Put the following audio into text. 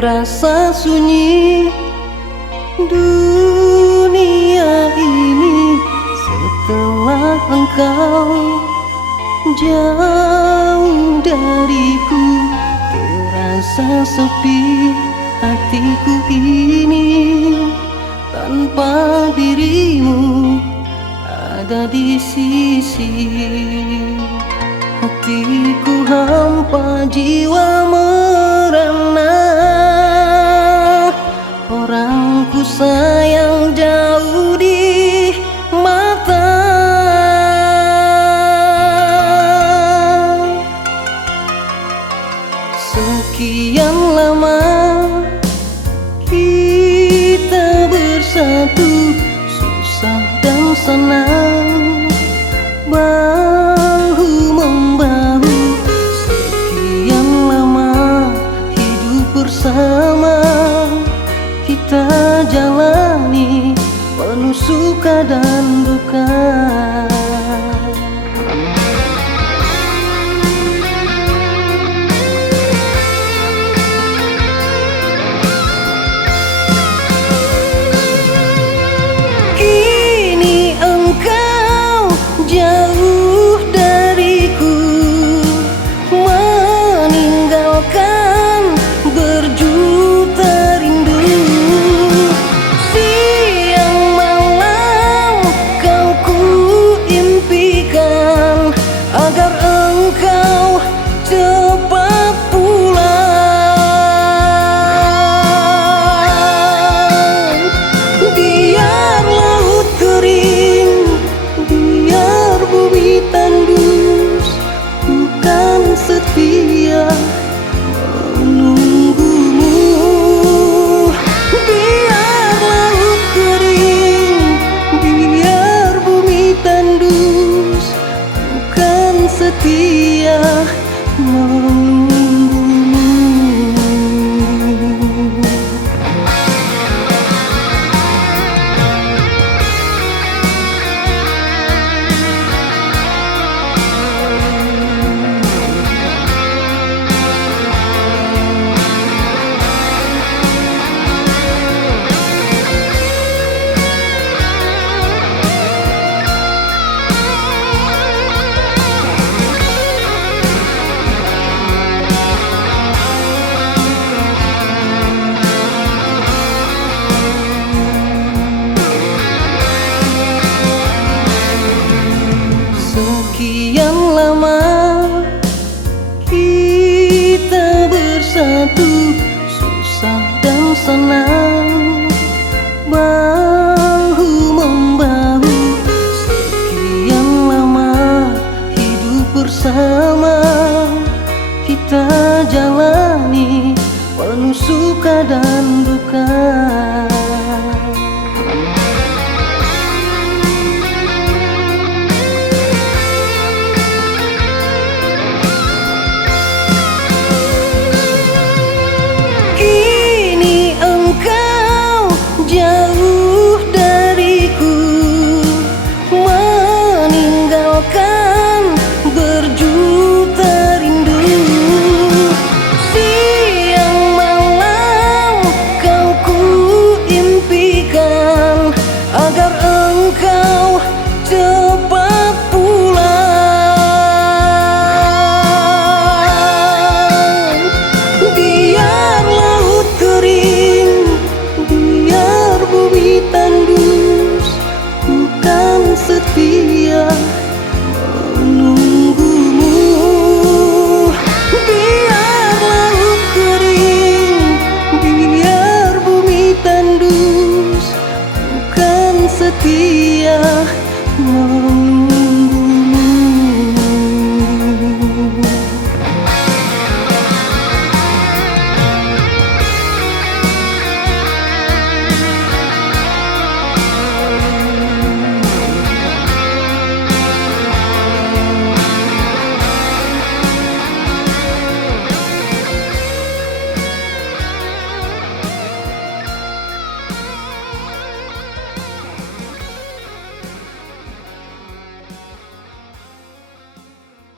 terasa sunyi dunia ini setelah engkau jauh dariku. Terasa sepi hatiku ini tanpa dirimu ada di sisi. Hatiku hampa, jiwa merana, orang ku sayang jauh di mata. Sekian lama kita bersatu, susah dan senang bahu-membahu. Sekian lama hidup bersama, kita jalani penuh suka dan duka. Jauh dariku, meninggalkan berjuta rindu. Siang malam kau ku impikan agar engkau cepat pulang. Biar laut kering, bumi tandus, bukan setia menunggumu. Biar laut kering, biar bumi tandus, bukan setia menunggumu. Sekian lama kita bersatu, susah dan senang bahu-membahu. Sekian lama hidup bersama, kita jalani penuh suka dan duka. Jauh dariku, meninggalkan berjuta rindu. Siang malam kau ku impikan agar engkau cepat pulang. Biar laut kering, bumi tandus, bukan setia menunggumu. Biar laut kering, biar bumi tandus, bukan setia menunggumu.